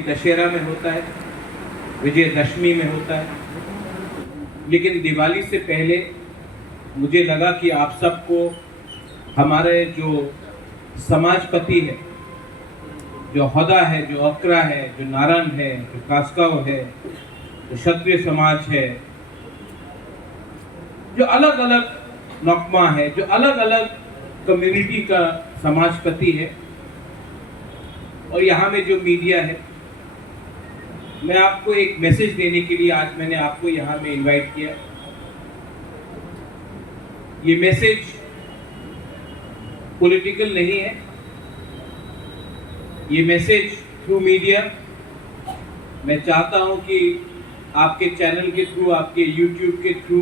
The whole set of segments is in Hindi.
दशहरा में होता है, विजयदशमी में होता है, लेकिन दिवाली से पहले मुझे लगा कि आप सबको हमारे जो समाजपति है, जो होदा है, जो अकरा है, जो नारायण है, जो कास्काव है, जो क्षत्रिय समाज है, जो अलग अलग नौकमा है, जो अलग अलग कम्युनिटी का समाजपति है, और यहाँ में जो मीडिया है, मैं आपको एक मैसेज देने के लिए आज मैंने आपको यहाँ में इनवाइट किया। ये मैसेज पॉलिटिकल नहीं है, ये मैसेज थ्रू मीडिया मैं चाहता हूँ कि आपके चैनल के थ्रू, आपके यूट्यूब के थ्रू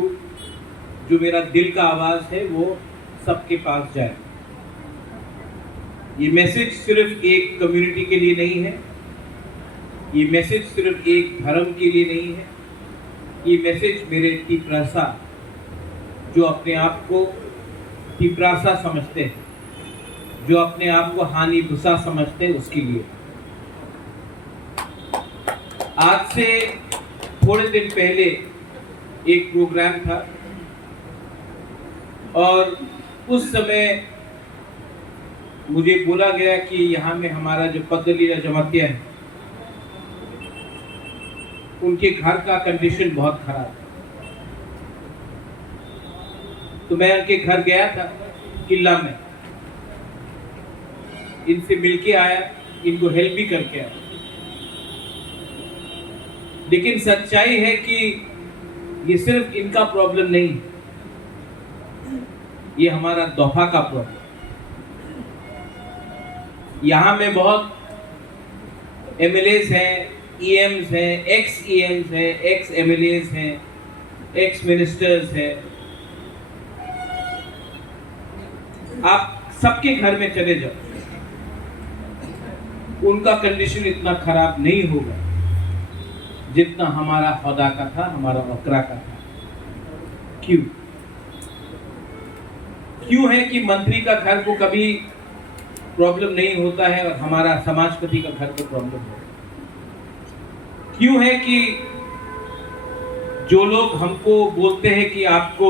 जो मेरा दिल का आवाज़ है वो सबके पास जाए। ये मैसेज सिर्फ एक कम्युनिटी के लिए नहीं है, ये मैसेज सिर्फ एक धर्म के लिए नहीं है, ये मैसेज मेरे तिपरासा जो अपने आप को तिपरासा समझते हैं, जो अपने आप को हानि भूसा समझते हैं, उसके लिए। आज से थोड़े दिन पहले एक प्रोग्राम था और उस समय मुझे बोला गया कि यहाँ में हमारा जो पद्दलीला जमातिया है उनके घर का कंडीशन बहुत खराब है। तो मैं उनके घर गया था किला में, इनसे मिलके आया, इनको हेल्प भी करके आया। लेकिन सच्चाई है कि ये सिर्फ इनका प्रॉब्लम नहीं है, ये हमारा दोहा का प्रॉब्लम। यहाँ में बहुत एमएलएस हैं, ईएम्स हैं, एक्स ईएम्स हैं, एक्स एमएलएस हैं, एक्स मिनिस्टर्स हैं। आप सबके घर में चले जाओ, उनका कंडीशन इतना खराब नहीं होगा जितना हमारा होदा का था, हमारा अकरा का था। क्यों है कि मंत्री का घर को कभी प्रॉब्लम नहीं होता है और हमारा समाजपति का घर को प्रॉब्लम होता है? क्यों है कि जो लोग हमको बोलते हैं कि आपको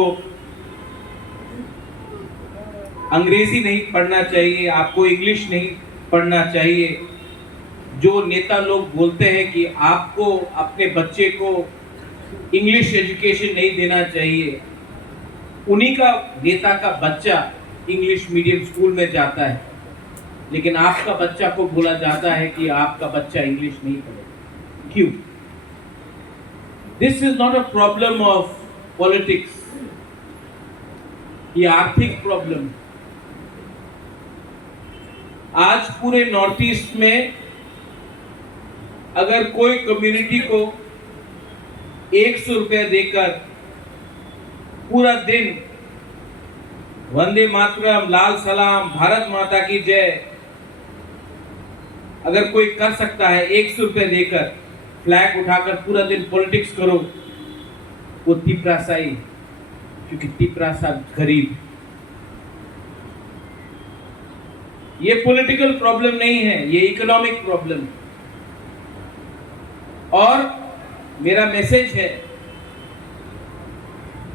अंग्रेजी नहीं पढ़ना चाहिए, आपको इंग्लिश नहीं पढ़ना चाहिए, जो नेता लोग बोलते हैं कि आपको अपने बच्चे को इंग्लिश एजुकेशन नहीं देना चाहिए, उन्हीं का नेता का बच्चा इंग्लिश मीडियम स्कूल में जाता है, लेकिन आपका बच्चा को बोला जाता है कि आपका बच्चा इंग्लिश नहीं पढ़ेगा। क्यों? This is not a problem of politics, ये आर्थिक प्रॉब्लम। आज पूरे नॉर्थ ईस्ट में अगर कोई कम्युनिटी को 100 रुपया देकर पूरा दिन वंदे मातरम, लाल सलाम, भारत माता की जय अगर कोई कर सकता है, 100 रुपये देकर फ्लैग उठाकर पूरा दिन पॉलिटिक्स करो, वो तिपरासा ही, क्योंकि तिपरासा गरीब। ये पॉलिटिकल प्रॉब्लम नहीं है, ये इकोनॉमिक प्रॉब्लम है। और मेरा मैसेज है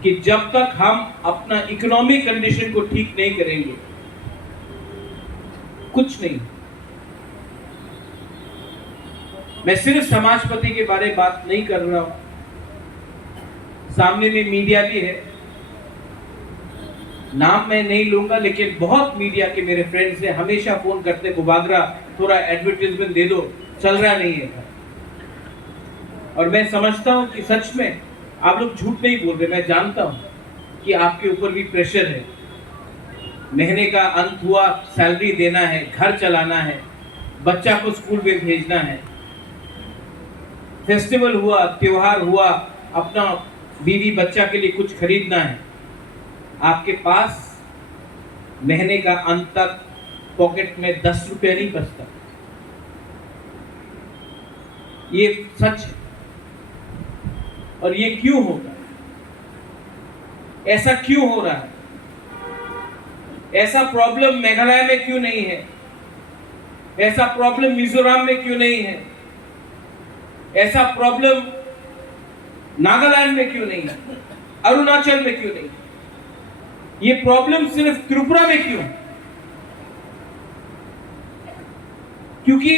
कि जब तक हम अपना इकोनॉमिक कंडीशन को ठीक नहीं करेंगे, कुछ नहीं। मैं सिर्फ समाजपति के बारे में बात नहीं कर रहा हूं, सामने में मीडिया भी है, नाम मैं नहीं लूंगा, लेकिन बहुत मीडिया के मेरे फ्रेंड्स से हमेशा फोन करते, बुबागरा थोड़ा एडवर्टाइजमेंट दे दो, चल रहा नहीं है। और मैं समझता हूं कि सच में आप लोग झूठ नहीं बोल रहे। मैं जानता हूं कि आपके ऊपर भी प्रेशर है, महीने का अंत हुआ, सैलरी देना है, घर चलाना है, बच्चा को स्कूल में भेजना है, फेस्टिवल हुआ, त्योहार हुआ, अपना बीवी बच्चा के लिए कुछ खरीदना है। आपके पास महीने का अंत तक पॉकेट में 10 रुपया नहीं बचता। ये सच है। और ये क्यों होगा? ऐसा क्यों हो रहा है? ऐसा प्रॉब्लम मेघालय में क्यों नहीं है? ऐसा प्रॉब्लम मिजोरम में क्यों नहीं है? ऐसा प्रॉब्लम नागालैंड में क्यों नहीं है, अरुणाचल में क्यों नहीं, ये प्रॉब्लम सिर्फ त्रिपुरा में क्यों? क्योंकि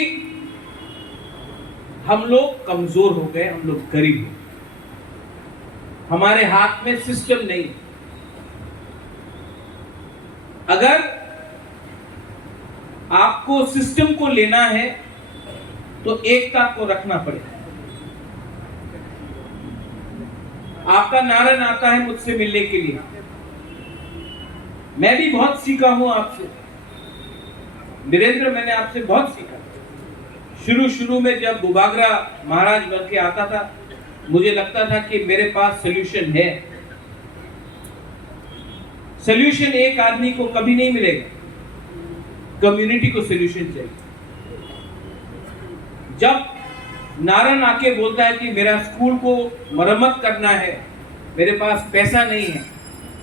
हम लोग कमजोर हो गए, हम लोग गरीब हो गए, हमारे हाथ में सिस्टम नहीं। अगर आपको सिस्टम को लेना है तो एकता को रखना पड़ेगा। आपका नारायण आता है मुझसे मिलने के लिए, मैं भी बहुत सीखा हूं आपसे। वीरेंद्र, मैंने आपसे बहुत सीखा। शुरू में जब बुबागरा महाराज बन के आता था, मुझे लगता था कि मेरे पास सॉल्यूशन है। सॉल्यूशन एक आदमी को कभी नहीं मिलेगा, कम्युनिटी को सॉल्यूशन चाहिए। जब नारायण आके बोलता है कि मेरा स्कूल को मरम्मत करना है, मेरे पास पैसा नहीं है,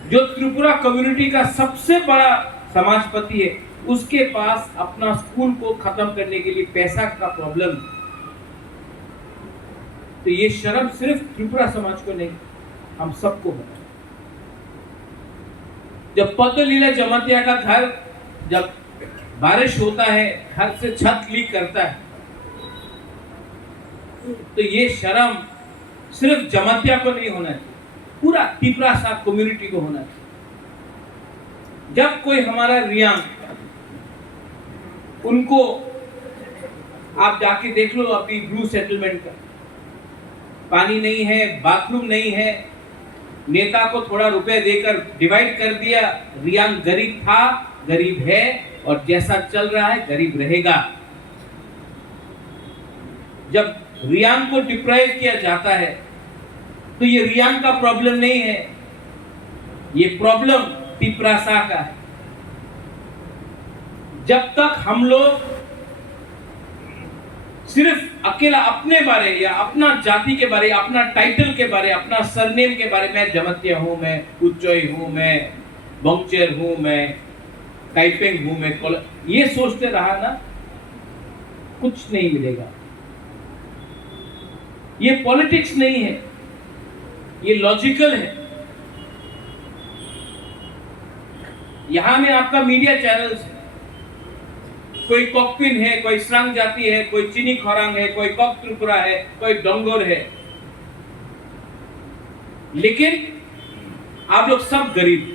जो त्रिपुरा कम्युनिटी का सबसे बड़ा समाजपति है, उसके पास अपना स्कूल को खत्म करने के लिए पैसा का प्रॉब्लम, तो ये शर्म सिर्फ त्रिपुरा समाज को नहीं, हम सबको है। जब पद्मलीला जमातिया का घर, जब बारिश होता है, घर से छत लीक करता है, तो ये शर्म सिर्फ जमातिया को नहीं होना चाहिए, पूरा त्रिपुरा सा कम्युनिटी को होना चाहिए। जब कोई हमारा रियांग, उनको आप जाके देख लो, अभी ब्लू सेटलमेंट का पानी नहीं है, बाथरूम नहीं है, नेता को थोड़ा रुपए देकर डिवाइड कर दिया। रियांग गरीब था, गरीब है, और जैसा चल रहा है गरीब रहेगा। जब रियांग को डिप्राइव किया जाता है तो ये रियांग का प्रॉब्लम नहीं है, ये प्रॉब्लम त्रिपुरासा का है। जब तक हम लोग सिर्फ अकेला अपने बारे या अपना जाति के बारे, अपना टाइटल के बारे, अपना सरनेम के बारे में, जमतिया हूं, मैं उच्चोई हूं, मैं बंगचेर हूं, मैं टाइपिंग हूं, मैं ये सोचते रहा ना, कुछ नहीं मिलेगा। ये पॉलिटिक्स नहीं है, ये लॉजिकल है। यहां में आपका मीडिया चैनल्स है, कोई कॉकपिन है, कोई स्रंग जाति है, कोई चीनी खोरांग है, कोई कॉक त्रिपुरा है, कोई डोंगोर है, लेकिन आप लोग सब गरीब।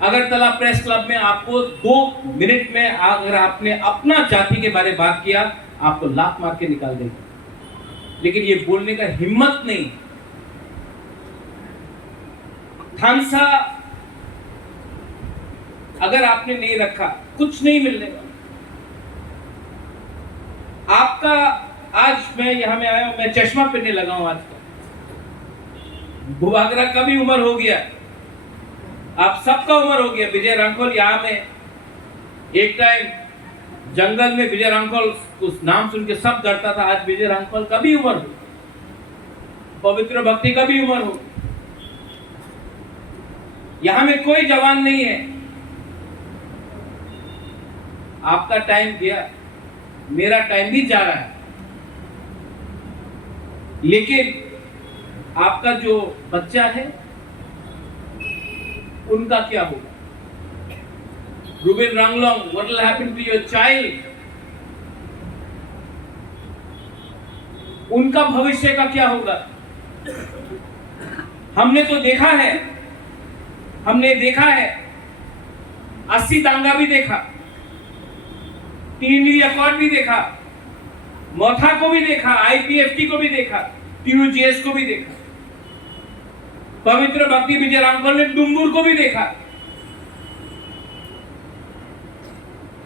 अगरतला प्रेस क्लब में आपको 2 मिनट में अगर आपने अपना जाति के बारे में बात किया, आपको लात मार के निकाल देंगे, लेकिन ये बोलने का हिम्मत नहीं। थानसा अगर आपने नहीं रखा, कुछ नहीं मिलने वाला आपका। आज मैं यहां में आया हूं, मैं चश्मा पहनने लगा हूं। आज बुबागरा का भी उम्र हो गया, आप सबका उम्र हो गया। विजय रांखोल यहां में एक टाइम जंगल में विजय रांखोल उस नाम सुन के सब डरता था, आज विजय रांखोल का भी उम्र हो, पवित्र भक्ति का भी उम्र हो। यहां में कोई जवान नहीं है। आपका टाइम गया, मेरा टाइम भी जा रहा है, लेकिन आपका जो बच्चा है उनका क्या होगा? Rubin Ranglong, what will happen to your child? उनका भविष्य का क्या होगा? हमने तो देखा है, हमने देखा है, 80 दांगा भी देखा, 3 अकॉर्ड भी देखा, मोथा को भी देखा, आईपीएफटी को भी देखा, टीयूजीएस को भी देखा, पवित्र भक्ति विजय रामफल ने डुम्बुर को भी देखा।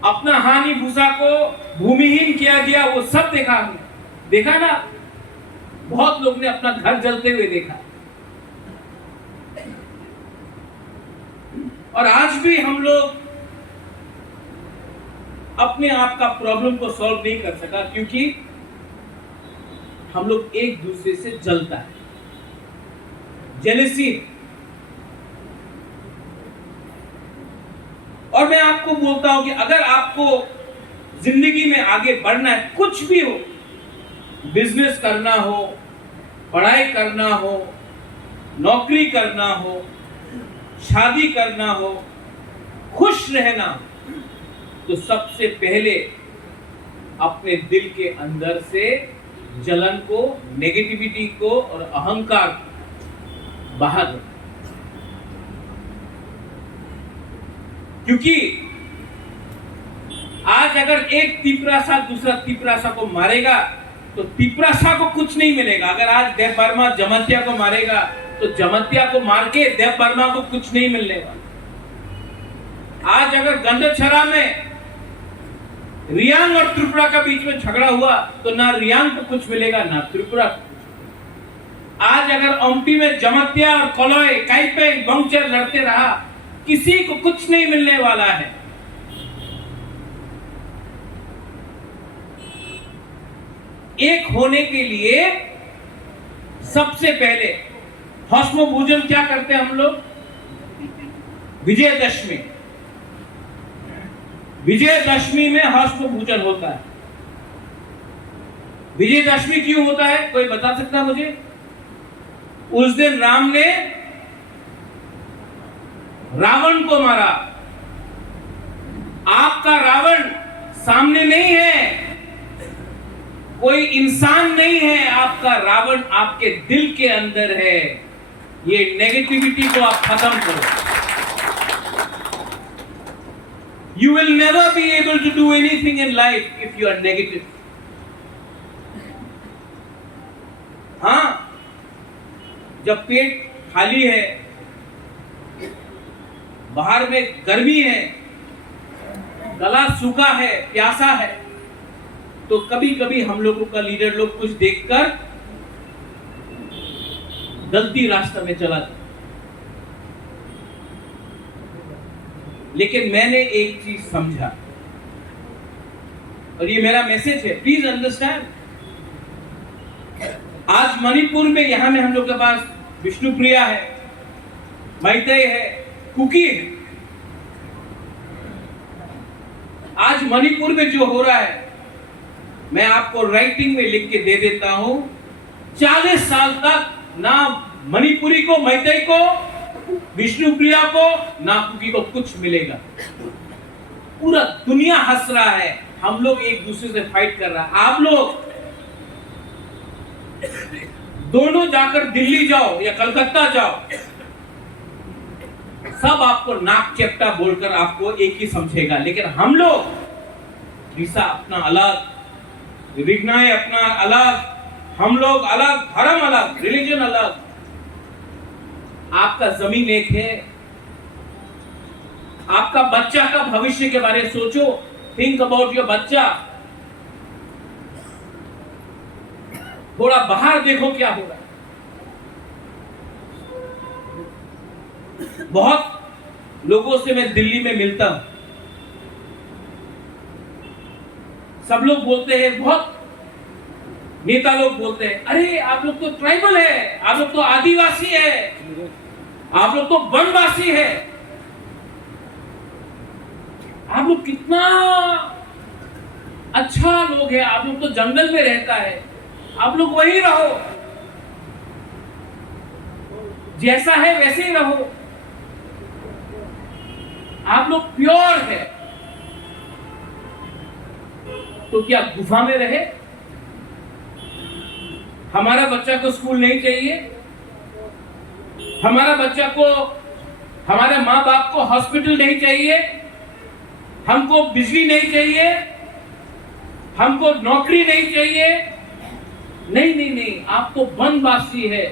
अपना हानि भूसा को भूमिहीन किया गया, वो सब देखा हमने, देखा ना। बहुत लोग ने अपना घर जलते हुए देखा, और आज भी हम लोग अपने आप का प्रॉब्लम को सॉल्व नहीं कर सका, क्योंकि हम लोग एक दूसरे से जलता है, जेलसी। और मैं आपको बोलता हूं कि अगर आपको जिंदगी में आगे बढ़ना है, कुछ भी हो, बिजनेस करना हो, पढ़ाई करना हो, नौकरी करना हो, शादी करना हो, खुश रहना, तो सबसे पहले अपने दिल के अंदर से जलन को, नेगेटिविटी को और अहंकार को बाहर रखो। क्योंकि आज अगर एक तिपरासा दूसरा तिपरासा को मारेगा तो तिपरासा को कुछ नहीं मिलेगा। अगर आज देव वर्मा जमत्या को मारेगा तो जमत्या को मार के देव वर्मा को कुछ नहीं मिलने वाला। आज अगर गंडछरा में रियांग और त्रिपुरा का बीच में झगड़ा हुआ तो ना रियांग को कुछ मिलेगा ना त्रिपुरा को। आज अगर ओम्पी में जमत्या और कलोय, काइपेंग, बंगचर लड़ते रहा, किसी को कुछ नहीं मिलने वाला है। एक होने के लिए सबसे पहले भस्म पूजन क्या करते हैं हम लोग? विजयदशमी। विजयदशमी में भस्म पूजन होता है। विजयदशमी क्यों होता है, कोई बता सकता है मुझे? उस दिन राम ने रावण को मारा। आपका रावण सामने नहीं है, कोई इंसान नहीं है, आपका रावण आपके दिल के अंदर है। ये नेगेटिविटी को आप खत्म करो। You will never be able to do anything in life if you are negative. हाँ, जब पेट खाली है, बाहर में गर्मी है, गला सूखा है, प्यासा है, तो कभी कभी हम लोगों का लीडर लोग कुछ देखकर गलती रास्ता में चला जाता। लेकिन मैंने एक चीज समझा और ये मेरा मैसेज है, प्लीज अंडरस्टैंड। आज मणिपुर में यहां में हम लोग के पास विष्णुप्रिया है, मैतेई है, कुकी है। आज मणिपुर में जो हो रहा है, मैं आपको राइटिंग में लिख के दे देता हूं, 40 साल तक ना मणिपुरी को, मैतेई को, विष्णुप्रिया को, ना कुकी को कुछ मिलेगा। पूरा दुनिया हंस रहा है, हम लोग एक दूसरे से फाइट कर रहा है। आप लोग दोनों जाकर दिल्ली जाओ या कलकत्ता जाओ, सब आपको नाक चेप्टा बोलकर आपको एक ही समझेगा। लेकिन हम लोग रीसा अपना अलग, रिग्नाय अपना अलग, हम लोग अलग, धर्म अलग, रिलीजन अलग। आपका जमीन एक है। आपका बच्चा का भविष्य के बारे में सोचो। थिंक अबाउट योर बच्चा। थोड़ा बाहर देखो क्या हो रहा है। बहुत लोगों से मैं दिल्ली में मिलता हूं, सब लोग बोलते हैं, बहुत नेता लोग बोलते हैं, अरे आप लोग तो ट्राइबल है, आप लोग तो आदिवासी है, आप लोग तो वनवासी है, आप लोग कितना अच्छा लोग है, आप लोग तो जंगल में रहता है, आप लोग वही रहो, जैसा है वैसे ही रहो, आप लोग प्योर है। तो क्या गुफा में रहे? हमारा बच्चा को स्कूल नहीं चाहिए, हमारा बच्चा को, हमारे माँ बाप को हॉस्पिटल नहीं चाहिए, हमको बिजली नहीं चाहिए, हमको नौकरी नहीं चाहिए। नहीं नहीं नहीं, आप तो वनवासी है,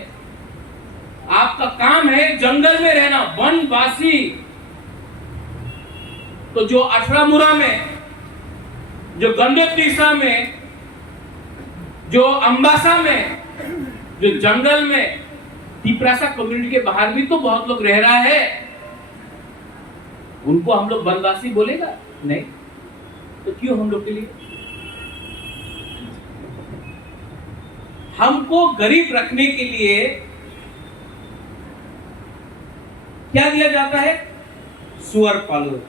आपका काम है जंगल में रहना, वनवासी। तो जो अठरामुरा में, जो गंडेतीसा में, जो अंबासा में, जो जंगल में, तिपरासा कम्युनिटी के बाहर भी तो बहुत लोग रह रहा है, उनको हम लोग वनवासी बोलेगा? नहीं। तो क्यों हम लोग के लिए? हमको गरीब रखने के लिए क्या दिया जाता है? सुअर पालो,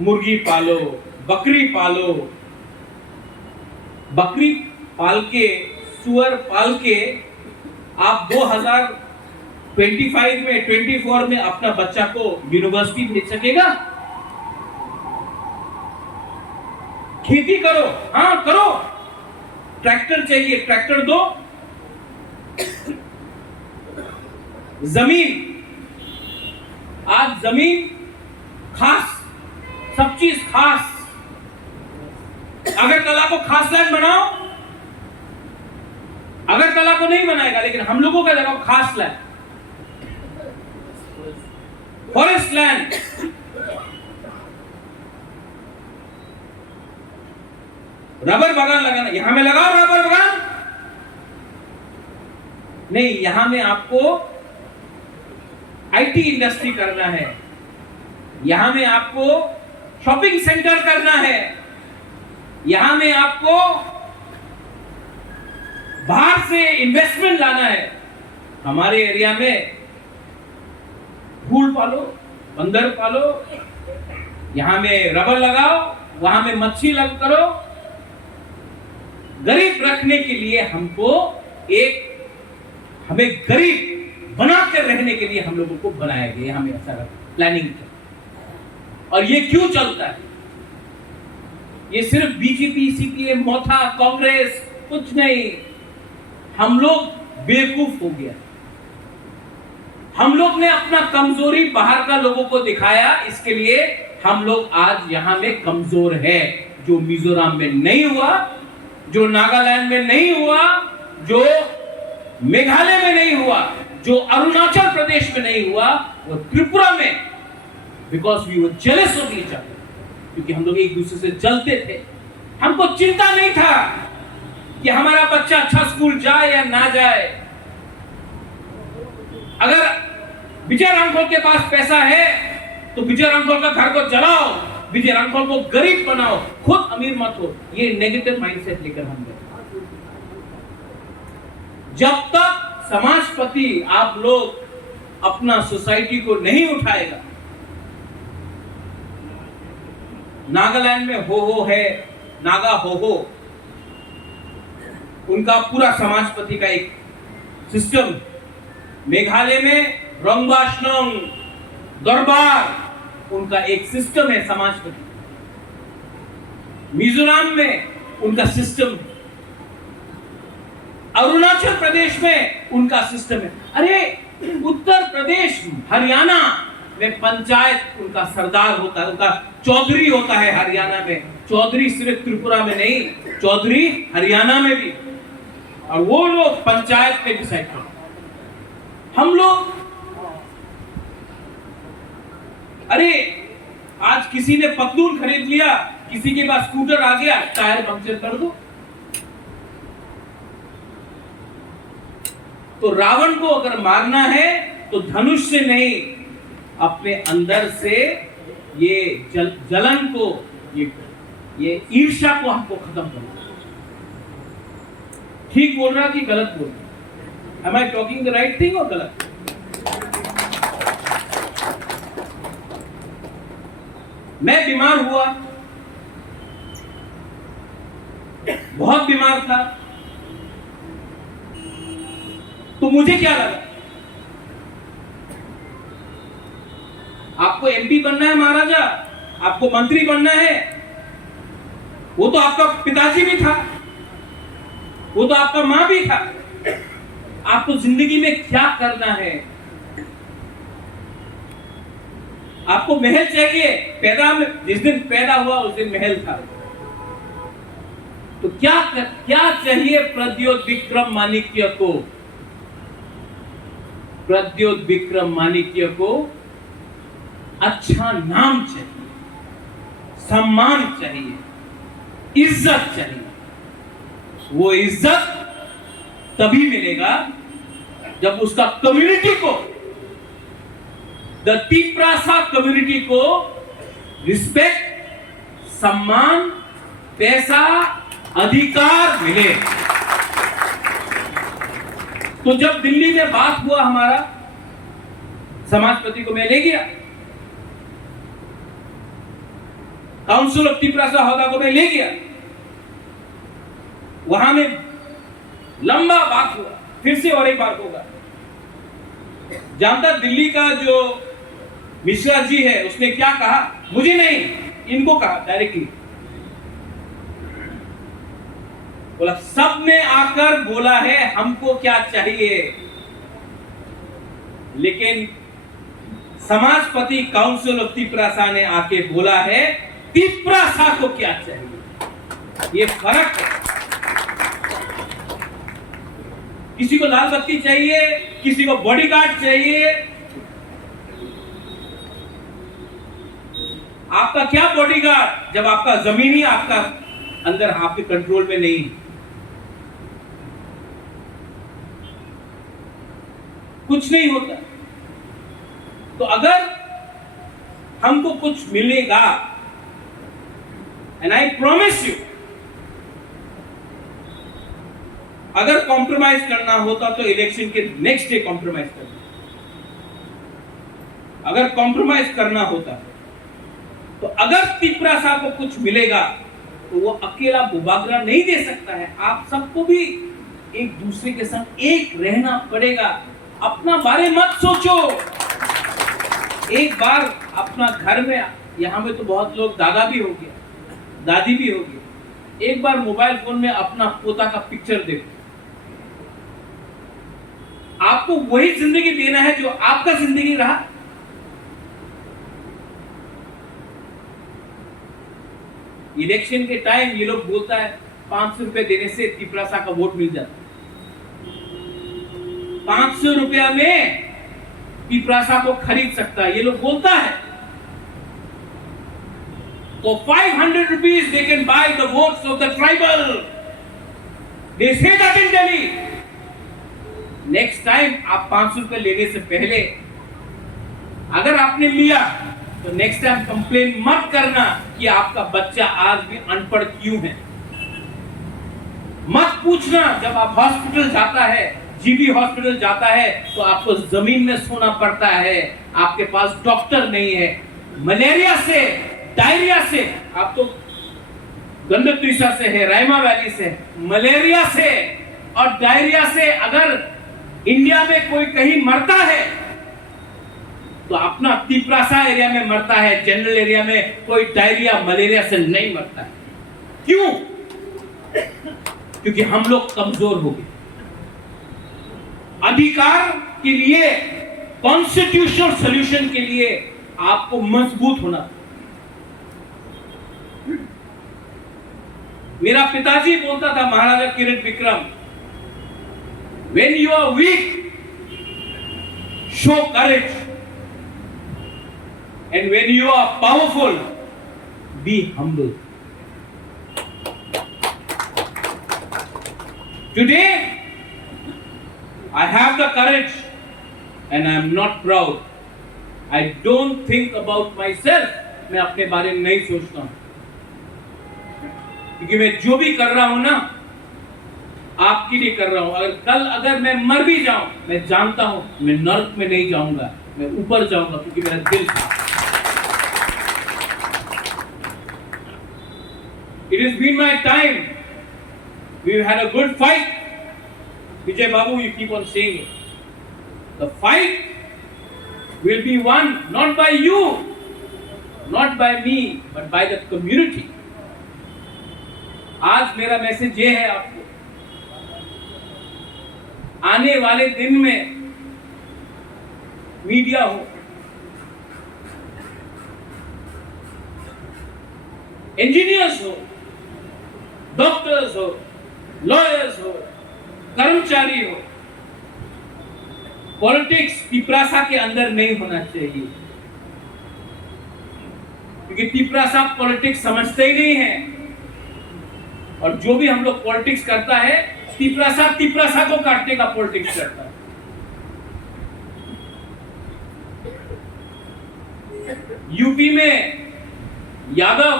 मुर्गी पालो, बकरी पालो। बकरी पाल के, सुअर पाल के आप 2025 में 24 में अपना बच्चा को यूनिवर्सिटी भेज सकेगा? खेती करो, हाँ करो, ट्रैक्टर चाहिए, ट्रैक्टर दो। जमीन, आज जमीन खास, सब चीज खास। अगरतला को खास लैंड बनाओ, अगरतला को नहीं बनाएगा, लेकिन हम लोगों का लगाओ खास लैंड, फॉरेस्ट लैंड। रबर बागान लगाना, यहां में लगाओ रबर बागान। नहीं, यहां में आपको आईटी इंडस्ट्री करना है, यहां में आपको शॉपिंग सेंटर करना है, यहां में आपको बाहर से इन्वेस्टमेंट लाना है। हमारे एरिया में फूल पालो, बंदर पालो, यहां में रबर लगाओ, वहां में मच्छी लग करो। गरीब रखने के लिए हमको हमें गरीब बनाकर रहने के लिए हम लोगों को बनाया गया, हमें ऐसा प्लानिंग किया। और ये क्यों चलता है? ये सिर्फ बीजेपी, सीपीएम, मोथा, कांग्रेस कुछ नहीं। हम लोग बेवकूफ हो गया, हम लोग ने अपना कमजोरी बाहर का लोगों को दिखाया, इसके लिए हम लोग आज यहां में कमजोर है। जो मिजोरम में नहीं हुआ, जो नागालैंड में नहीं हुआ, जो मेघालय में नहीं हुआ, जो अरुणाचल प्रदेश में नहीं हुआ, वो त्रिपुरा में, because we were jealous of each other, क्योंकि हम लोग एक दूसरे से जलते थे। हमको चिंता नहीं था कि हमारा बच्चा अच्छा स्कूल जाए या ना जाए। अगर विजय रामफल के पास पैसा है तो विजय रामफल का घर को जलाओ, विजय रामफल को गरीब बनाओ, खुद अमीर मत हो। ये नेगेटिव माइंडसेट लेकर हम गए। जब तक समाजपति आप लोग अपना सोसाइटी को नहीं उठाएगा, नागालैंड में हो है, नागा हो, उनका पूरा समाजपति का एक सिस्टम। मेघालय में रंगबाशनोंग दरबार, उनका एक सिस्टम है समाजपति। मिजोरम में उनका सिस्टम है, अरुणाचल प्रदेश में उनका सिस्टम है। अरे उत्तर प्रदेश, हरियाणा में पंचायत उनका सरदार होता है, उनका चौधरी होता है। हरियाणा में चौधरी सिर्फ त्रिपुरा में नहीं, चौधरी हरियाणा में भी, और वो लोग पंचायत में डिसाइड करते। हम लोग, अरे आज किसी ने पतलून खरीद लिया, किसी के पास स्कूटर आ गया, टायर पंक्चर कर दो। तो रावण को अगर मारना है तो धनुष से नहीं, अपने अंदर से ये जलन को, ये ईर्ष्या को हमको खत्म करना। ठीक बोल रहा कि गलत बोल रहा? Am I talking the right thing or गलत? मैं बीमार हुआ, बहुत बीमार था, तो मुझे क्या लगा? आपको एमपी बनना है महाराजा, आपको मंत्री बनना है, वो तो आपका पिताजी भी था, वो तो आपका मां भी था। आपको जिंदगी में क्या करना है? आपको महल चाहिए, जिस दिन पैदा हुआ उस दिन महल था। तो क्या चाहिए प्रद्योत विक्रम माणिक्य को? प्रद्योत विक्रम माणिक्य को अच्छा नाम चाहिए, सम्मान चाहिए, इज्जत चाहिए। वो इज्जत तभी मिलेगा जब उसका कम्युनिटी को, द तिप्रासा कम्युनिटी को रिस्पेक्ट, सम्मान, पैसा, अधिकार मिले। तो जब दिल्ली में बात हुआ, हमारा समाजपति को मैं ले गया, काउंसिल ऑफ तिप्रासा होदा को मैं ले गया, वहां में लंबा बात हुआ, फिर से और एक बार होगा। जानता दिल्ली का जो मिश्रा जी है उसने क्या कहा, मुझे नहीं इनको कहा डायरेक्टली, बोला सबने आकर बोला है हमको क्या चाहिए, लेकिन समाजपति काउंसिल ऑफ तिपरासा ने आके बोला है तिपरासा को क्या चाहिए। ये फर्क है। किसी को लाल बत्ती चाहिए, किसी को बॉडीगार्ड चाहिए। आपका क्या बॉडीगार्ड जब आपका जमीन ही आपका अंदर आपके कंट्रोल में नहीं, कुछ नहीं होता। तो अगर हमको कुछ मिलेगा, एंड आई प्रॉमिस यू, अगर कॉम्प्रोमाइज करना होता तो इलेक्शन के नेक्स्ट डे कॉम्प्रोमाइज करना, अगर कॉम्प्रोमाइज करना होता तो अगर तिपरासा को कुछ मिलेगा तो वो अकेला बुबागरा नहीं दे सकता है। आप सबको भी एक दूसरे के साथ एक रहना पड़ेगा। अपना बारे मत सोचो। एक बार अपना घर में, यहां में तो बहुत लोग दादा भी हो गया, दादी भी हो गया, एक बार मोबाइल फोन में अपना पोता का पिक्चर देखो। आपको वही जिंदगी देना है जो आपका जिंदगी रहा। इलेक्शन के टाइम ये लोग बोलता है 500 रुपए देने से तिपरासा का वोट मिल जाता है। 500 रुपया में तिपरासा को खरीद सकता है, ये लोग बोलता है। तो 500 rupees they can buy the votes of the tribal. They say that in Delhi. Next time आप 500 रुपए लेने से पहले अगर आपने लिया तो नेक्स्ट टाइम कंप्लेन मत करना कि आपका बच्चा आज भी अनपढ़ क्यों है। मत पूछना जब आप हॉस्पिटल जाता है, जीबी हॉस्पिटल जाता है तो आपको जमीन में सोना पड़ता है, आपके पास डॉक्टर नहीं है। मलेरिया से, डायरिया से, आप तो गंडक से है, रायमा वैली से, मलेरिया से और डायरिया से अगर इंडिया में कोई कहीं मरता है तो अपना तिपरासा एरिया में मरता है। जनरल एरिया में कोई डायरिया मलेरिया से नहीं मरता है। क्यों? क्योंकि हम लोग कमजोर हो गए। अधिकार के लिए, कॉन्स्टिट्यूशनल सॉल्यूशन के लिए आपको मजबूत होना। मेरा पिताजी बोलता था, महाराजा किरण Vikram, when you are weak, show courage, and when you are powerful, be humble. Today I have the courage and I am not proud. I don't think about myself. मैं अपने बारे में नहीं सोचता हूं, क्योंकि मैं जो भी कर रहा हूं ना आपके लिए कर रहा हूं। अगर मैं मर भी जाऊं, मैं जानता हूं मैं नर्क में नहीं जाऊंगा, मैं ऊपर जाऊंगा, क्योंकि मेरा दिल था। It has been my time. We've had a good fight. Vijay Babu, you keep on saying it. The fight will be won not by you, not by me, but by the community. आज मेरा मैसेज ये है आपको, आने वाले दिन में मीडिया हो, इंजीनियर्स हो, डॉक्टर्स हो, लॉयर्स हो, कर्मचारी हो, पॉलिटिक्स तिपरासा के अंदर नहीं होना चाहिए, क्योंकि तिपरासा पॉलिटिक्स समझते ही नहीं है। और जो भी हम लोग पॉलिटिक्स करता है, तिपरासा को काटने का पॉलिटिक्स करता है। यूपी में यादव,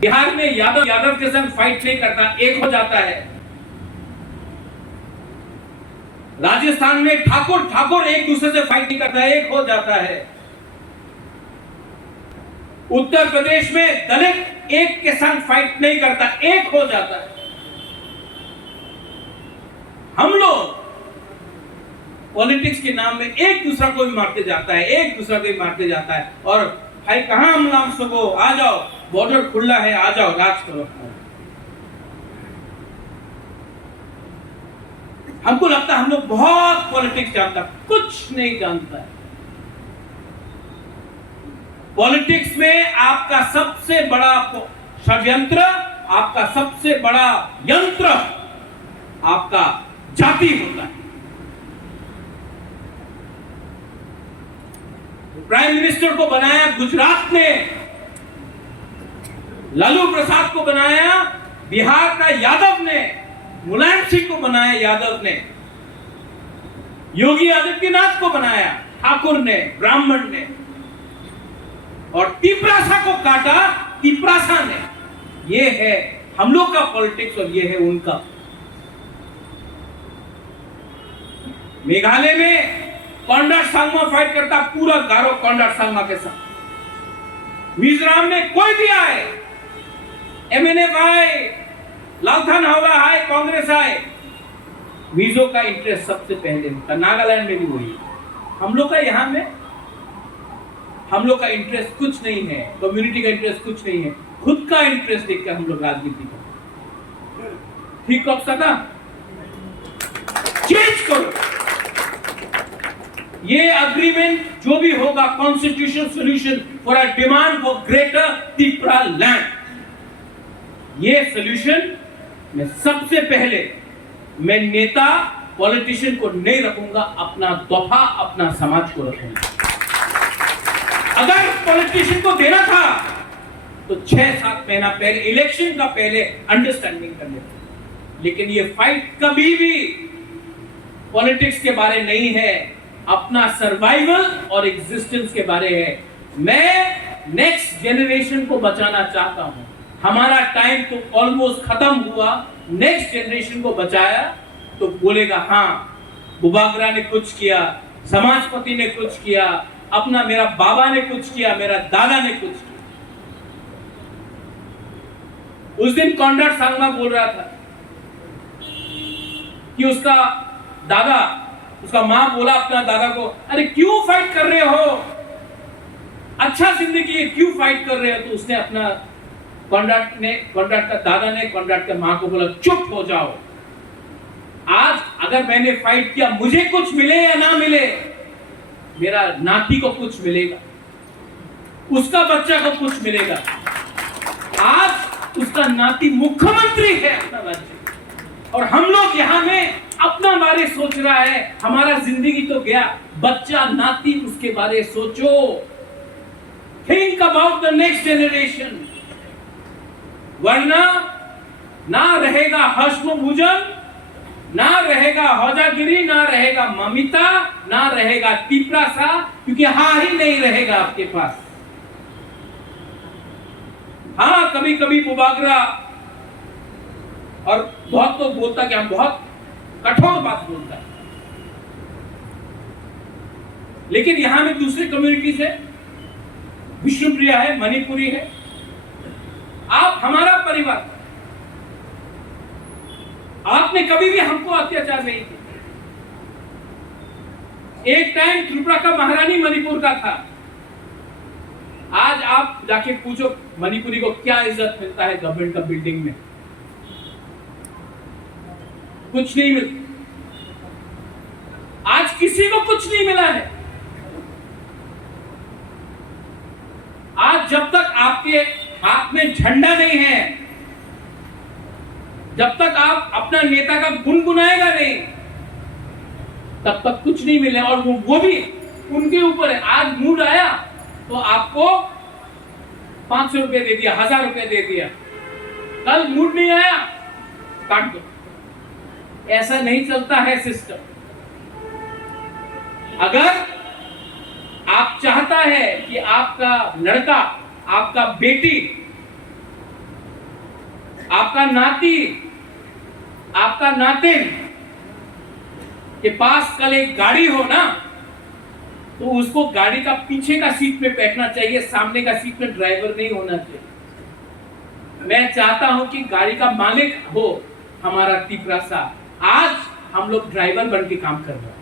बिहार में यादव के संग फाइट नहीं करता, एक हो जाता है। राजस्थान में ठाकुर एक दूसरे से फाइट नहीं करता, एक हो जाता है। उत्तर प्रदेश में दलित एक के संग फाइट नहीं करता, एक हो जाता है। हम लोग पॉलिटिक्स के नाम में एक दूसरा को भी मारते जाता है, एक दूसरा को भी मारते जाता है। और भाई कहां हम नाम सको, आ जाओ, बॉर्डर खुला है, आ जाओ, राज करो। हमको लगता है हम लोग बहुत पॉलिटिक्स जानता, कुछ नहीं जानता है। पॉलिटिक्स में आपका सबसे बड़ा षड्यंत्र, आपका सबसे बड़ा यंत्र आपका जाति होता है। प्राइम मिनिस्टर को बनाया गुजरात ने, लालू प्रसाद को बनाया बिहार का यादव ने, मुलायम सिंह को बनाया यादव ने, योगी आदित्यनाथ को बनाया ठाकुर ने, ब्राह्मण ने, और तिपरासा को काटा तिपरासा ने। ये है हम लोग का पॉलिटिक्स और ये है उनका। मेघालय में कॉन्डाट सांगमा फाइट करता, पूरा गारो कॉन्डाट सांगमा के साथ। मिजोरम में कोई भी आए, एमएनएफ आए, लालथन हावड़ा आए, कांग्रेस आए, मिजो का इंटरेस्ट सबसे पहले होता। नागालैंड में भी वही है। हम लोग का यहाँ में हम लोग का इंटरेस्ट कुछ नहीं है, कम्युनिटी का इंटरेस्ट कुछ नहीं है, खुद का इंटरेस्ट देखकर हम लोग राजनीति करते। ठीक कब सका चेंज करो। ये अग्रीमेंट जो भी होगा, constitution solution for a demand for greater Tripura land, ये सोल्यूशन में सबसे पहले मैं नेता पॉलिटिशियन को नहीं रखूंगा, अपना दफा अपना समाज को रखूंगा। अगर पॉलिटिशियन को देना था तो 6-7 महीना पहले, इलेक्शन का पहले अंडरस्टैंडिंग कर लेते। लेकिन ये फाइट कभी भी पॉलिटिक्स के बारे नहीं है, अपना सर्वाइवल और एग्जिस्टेंस के बारे है। मैं नेक्स्ट जनरेशन को बचाना चाहता हूं। हमारा टाइम तो ऑलमोस्ट खत्म हुआ, नेक्स्ट जनरेशन को बचाया तो बोलेगा हाँ बुबागरा ने कुछ किया, समाजपति ने कुछ किया, अपना मेरा बाबा ने कुछ किया, मेरा दादा ने कुछ किया। उस दिन कॉन्डाट सांगमा बोल रहा था कि उसका दादा, उसका मां बोला अपना दादा को, अरे क्यों फाइट कर रहे हो, अच्छा जिंदगी है, क्यों फाइट कर रहे हो? तो उसने अपना कॉन्डाट का दादा ने कॉन्डाट का मां को बोला चुप हो जाओ। आज अगर मैंने फाइट किया, मुझे कुछ मिले या ना मिले, मेरा नाती को कुछ मिलेगा, उसका बच्चा को कुछ मिलेगा। आज उसका नाती मुख्यमंत्री है अपना राज्य, और हम लोग यहाँ में अपना बारे सोच रहा है। हमारा जिंदगी तो गया, बच्चा नाती उसके बारे सोचो। Think about the next generation, वरना ना रहेगा हर्षमुभुजन, ना रहेगा हौजागिरी, ना रहेगा ममिता, ना रहेगा तिपरासा, क्योंकि हाँ ही नहीं रहेगा आपके पास। हाँ कभी कभी बुबागरा और बहुत तो बोलता कि हम बहुत कठोर बात बोलता है, लेकिन यहां में दूसरी कम्युनिटीज है, विष्णुप्रिया है, मणिपुरी है। आप हमारा परिवार, आपने कभी भी हमको अत्याचार नहीं किया। एक टाइम त्रिपुरा का महारानी मणिपुर का था। आज आप जाके पूछो मणिपुरी को क्या इज्जत मिलता है गवर्नमेंट का बिल्डिंग में, कुछ नहीं मिलता। आज किसी को कुछ नहीं मिला है। आज जब तक आपके हाथ में झंडा नहीं है, जब तक आप अपना नेता का गुनगुनाएगा नहीं, तब तक कुछ नहीं मिले। और वो भी उनके ऊपर है। आज मूड आया तो आपको 500 रुपए दे दिया, 1000 रुपए दे दिया, कल मूड नहीं आया काट दो। ऐसा नहीं चलता है सिस्टम। अगर आप चाहता है कि आपका लड़का, आपका बेटी, आपका नाती, आपका नातिन के पास कल एक गाड़ी हो ना, तो उसको गाड़ी का पीछे का सीट में बैठना चाहिए, सामने का सीट में ड्राइवर नहीं होना चाहिए। मैं चाहता हूं कि गाड़ी का मालिक हो हमारा तिपरासा। आज हम लोग ड्राइवर बन के काम कर रहे हैं।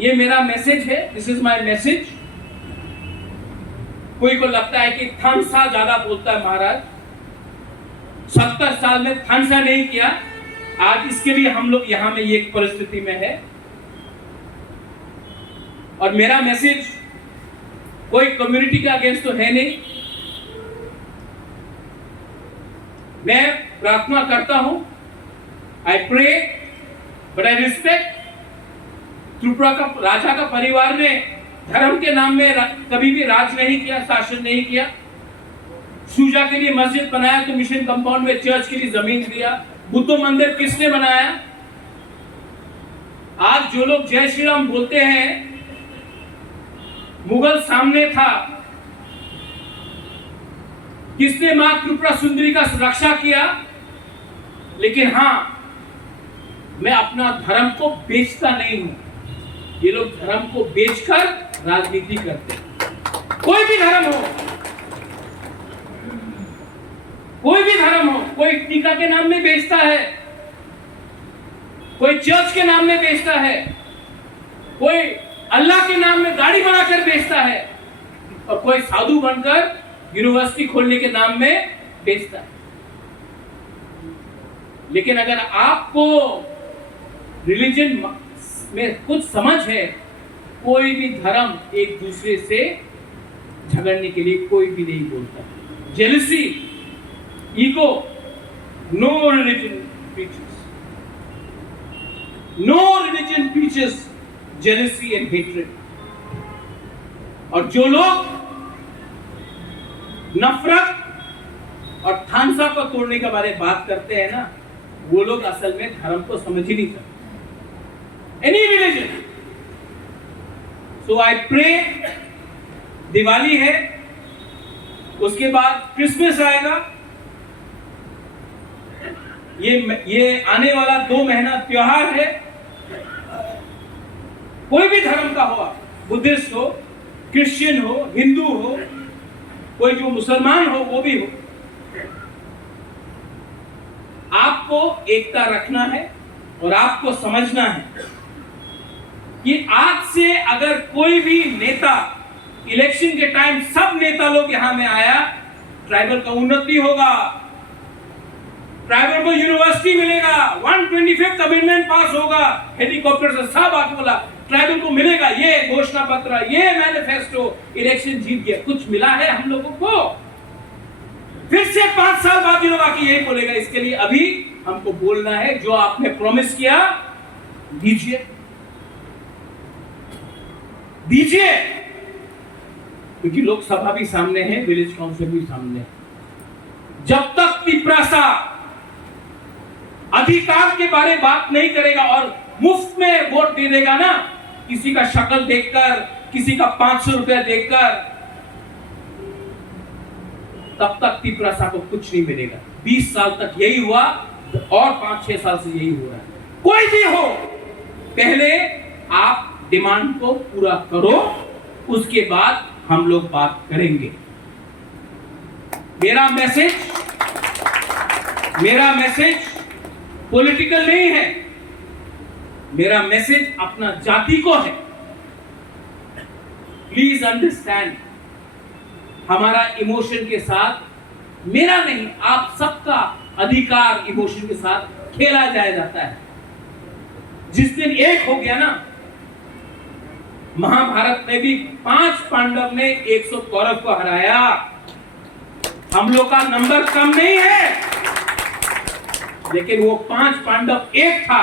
ये मेरा मैसेज है, दिस इज माय मैसेज। कोई को लगता है कि थानसा ज्यादा बोलता है महाराज, 70 साल में थानसा नहीं किया, आज इसके लिए हम लोग यहां में ये परिस्थिति में है। और मेरा मैसेज कोई कम्युनिटी के अगेंस्ट तो है नहीं। मैं प्रार्थना करता हूं, I pray but I respect. Tripura का राजा का परिवार ने धर्म के नाम में कभी भी राज नहीं किया, शासन नहीं किया। सूजा के लिए मस्जिद बनाया तो मिशन कंपाउंड में चर्च के लिए जमीन दिया। बुद्ध मंदिर किसने बनाया? आज जो लोग जय श्री राम बोलते हैं, मुगल सामने था, किसने मां त्रिपुरा सुंदरी का रक्षा किया? लेकिन हां, मैं अपना धर्म को बेचता नहीं हूं। ये लोग धर्म को बेचकर राजनीति करते हैं। कोई भी धर्म हो, कोई भी धर्म हो, कोई टीका के नाम में बेचता है, कोई चर्च के नाम में बेचता है, कोई अल्लाह के नाम में गाड़ी बनाकर बेचता है, और कोई साधु बनकर यूनिवर्सिटी खोलने के नाम में बेचता है। लेकिन अगर आपको रिलीजन में कुछ समझ है, कोई भी धर्म एक दूसरे से झगड़ने के लिए कोई भी नहीं बोलता। Jealousy, ego, no religion preaches, no religion preaches jealousy and hatred. और जो लोग नफरत और थानसा को तोड़ने के बारे में बात करते हैं ना, वो लोग असल में धर्म को समझ ही नहीं सकते। Any religion. So I pray, Diwali है, उसके बाद क्रिसमस आएगा। ये आने वाला 2 महीना त्योहार है। कोई भी धर्म का हो, बुद्धिस्ट हो, क्रिश्चियन हो, हिंदू हो, कोई जो मुसलमान हो वो भी हो, आपको एकता रखना है और आपको समझना है कि आज से अगर कोई भी नेता इलेक्शन के टाइम, सब नेता लोग यहां में आया, ट्राइबल का उन्नति होगा, ट्राइबल को यूनिवर्सिटी मिलेगा, 125th अमेंडमेंट पास होगा, हेलीकॉप्टर से सब आके बोला ट्राइबल को मिलेगा, ये घोषणा पत्र, ये मैनिफेस्टो, इलेक्शन जीत गया। कुछ मिला है हम लोगों को? फिर से 5 साल बाद ये लोग आके यही बोलेगा। इसके लिए अभी हमको बोलना है, जो आपने प्रॉमिस किया दीजिए, दीजिए, क्योंकि लोकसभा भी सामने है, विलेज काउंसिल भी सामने है। जब तक पिपरासा अधिकार के बारे में बात नहीं करेगा और मुफ्त में वोट दे देगा ना, किसी का शक्ल देखकर, किसी का 500 रुपया देखकर, तब तक पिपरासा को कुछ नहीं मिलेगा। 20 साल तक यही हुआ और 5-6 साल से यही हो रहा है। कोई भी हो, पहले आप डिमांड को पूरा करो, उसके बाद हम लोग बात करेंगे। मेरा मैसेज पॉलिटिकल नहीं है, मेरा मैसेज अपना जाति को है। प्लीज अंडरस्टैंड, हमारा इमोशन के साथ, मेरा नहीं, आप सबका अधिकार इमोशन के साथ खेला जाता है। जिस दिन एक हो गया ना, महाभारत में भी 5 पांडव ने 100 कौरव को हराया। हम लोग का नंबर कम नहीं है, लेकिन वो 5 पांडव एक था,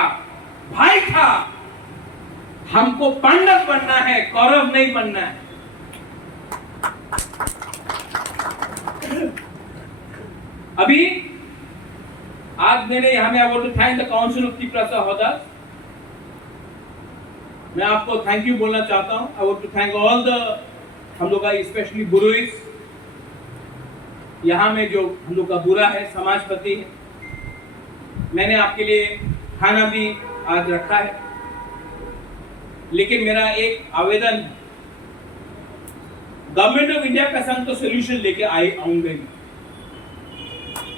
भाई था। हमको पांडव बनना है, कौरव नहीं बनना है। अभी आज मैंने यहां में I want to thank the council of Tripura होदर्स। मैं आपको थैंक यू बोलना चाहता हूं। I want to thank all the, हम लोग का स्पेशली बुरुइस, यहाँ में जो हम लोग का बुरा है, समाजपति है। मैंने आपके लिए खाना भी आज रखा है, लेकिन मेरा एक आवेदन, गवर्नमेंट ऑफ इंडिया का संग तो सोल्यूशन लेके आऊंगा।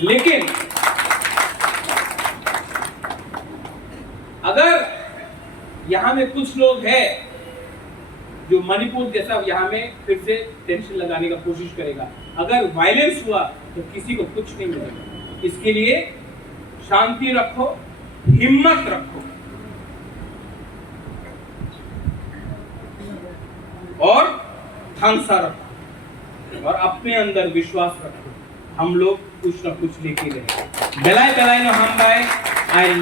लेकिन अगर यहां में कुछ लोग हैं जो मणिपुर जैसा यहां में फिर से टेंशन लगाने का कोशिश करेगा, अगर वायलेंस हुआ तो किसी को कुछ नहीं मिलेगा। इसके लिए शांति रखो, हिम्मत रखो और हंसा रखो और अपने अंदर विश्वास रखो। हम लोग कुछ ना कुछ लेके रहेंगे। बेलाय बेलाय नो हम बाय। आई